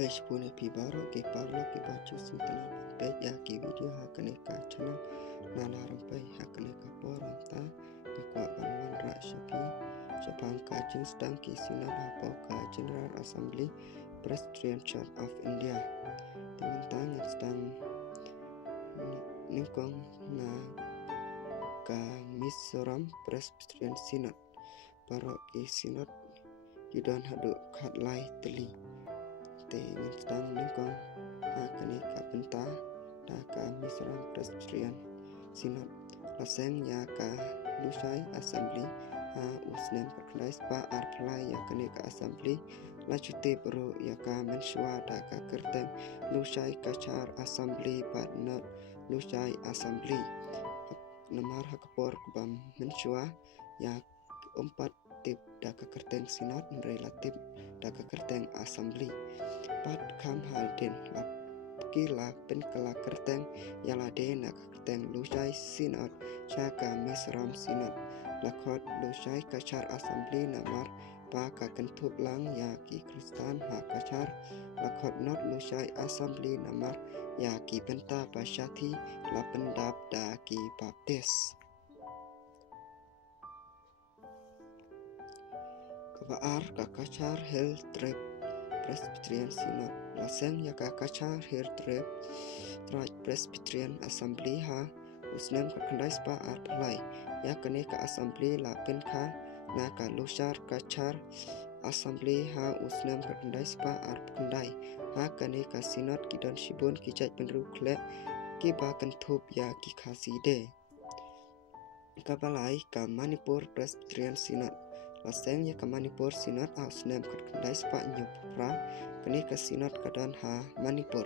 Pune Pibaro ke parlo ke bacu sutana pet ya ki video hakane ka channel nana rampai hakane ka poranta ke kwa banman ra shapi Japan ka jin stang ki sinat hapo ka General Assembly Presbyterian Church of India tementang yang stang ningkong na ka Mizoram Presbyterian Synod paro ki sinot kidon hadu khatlai teli te stang ningkong hakane ka benta da ka Mizoram Presbyterian Synod laseng ya ka Lusai Assembly usnem perkelais pa arplai ya kane ka Assembly lachute bro ya ka menshwa da ka kerteng Lusai Kachar Assembly but not Lusai Assembly namar hakapor bam menshwa ya empat tip da ka kerteng Synod relatif da ka kerteng Assembly pat kam halden la kila pen kala kerteng yala de na kerteng Lusai Synod chaka Mizoram Synod lakot Lusai Kachar Assembly namar pa ka kentup lang ya ki Kristan ha Kachar lakot not Lusai Assembly namar ya ki benta pasyati la pendap da ki baptis kabar ka Kachar Hill Trip Presbyterian Synod lasem ya ka Kachar Hill Trip Presbyterian Assembly ha usnem ka kendai spa arplai ya kene ka Assembly la pen ka na ka Lusai Kachar Assembly ha usnem ka kendai spa arpkendai ha kene ka Synod kidon shibun kijat penru kle ki ba kentup ya ki khaside kabalai ka Manipur Presbyterian Synod laseng ya ka Manipur Synod usnem ka kendai spa nyupra kene ka Synod kadan ha Manipur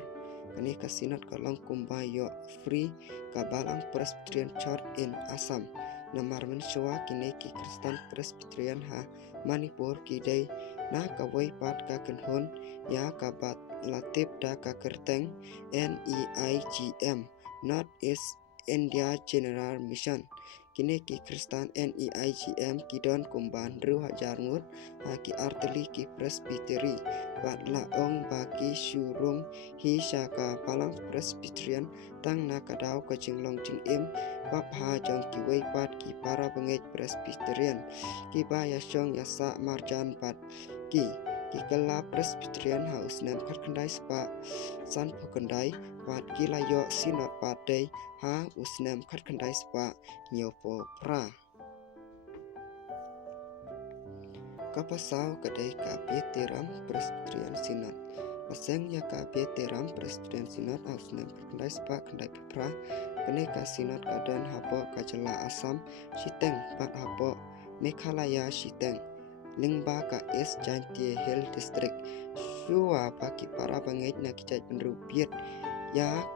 kene ka Synod ka Langkumba yo free ka Balang Presbyterian Church in Assam namar menshwa kine ki Kristen Presbyterian ha Manipur kidai na ka wai pat ka kenhon ya ka bat latip da ka kerteng NEIGM North East India General Mission kine ki Kristen NEIGM kidon kumban ru hajar ngut ki arteli ki presbyteri bat laong baki syurung hi syaka Balang Presbyterian tang na kadau ka jinglong jing im bab ha jong ki wei pat ki para bengej Presbyterian ki ba ya syong ya sa marjan bat ki kala Presbyterian house nem khat khandai spa san phukandai bat ki layo Synod pat dei ha usnem khat khandai spa nyopo pra kapasau kadai ka Veteran Presbyterian Synod laseng ya ka Veteran Presbyterian Synod house nem khat khandai spa khandai pra kene ka Synod kadan hapo kajala Assam Shiteng pat hapo Meghalaya Shiteng Lingba ka East Jaintia Hill District Shua baki para bangej na kijat penrupiat ya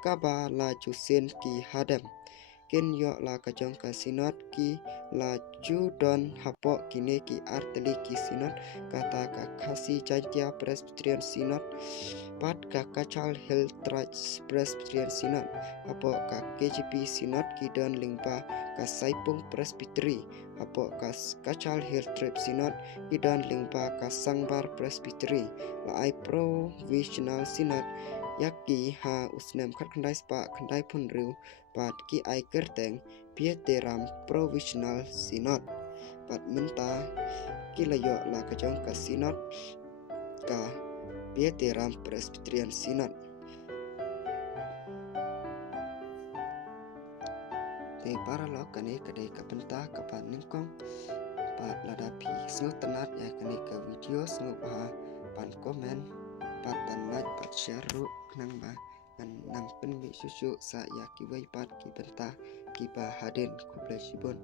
kaba la jusen ki hadam ken yo la kajong ka Synod ki la judon hapo kine ki arteli ki Synod kata ka khasi Jaintia Presbyterian Synod pat ka Kachar Hill Trust Presbyterian Synod hapo ka KGP Synod ki don lingba ka Saipung Presbytery hapo ka Kachar Hill Trip Synod ki don lingba ka Sangbar Presbytery la ai Provisional Synod yaki ha usnem khat khandai spa khandai phunriu pat ki ai kerteng Veteran Provisional Synod pat menta ki layo la kajong ka Synod ka Veteran Presbyterian Synod te para lo kane kadai ka benta ka pan ningkong pat ladapi sngo tenat ya kane ka video sngo pa pan komen pat pan like pat share ru nang ba nang pen mi susu sa ya ki wai pat ki benta ki ba haden ku blesibon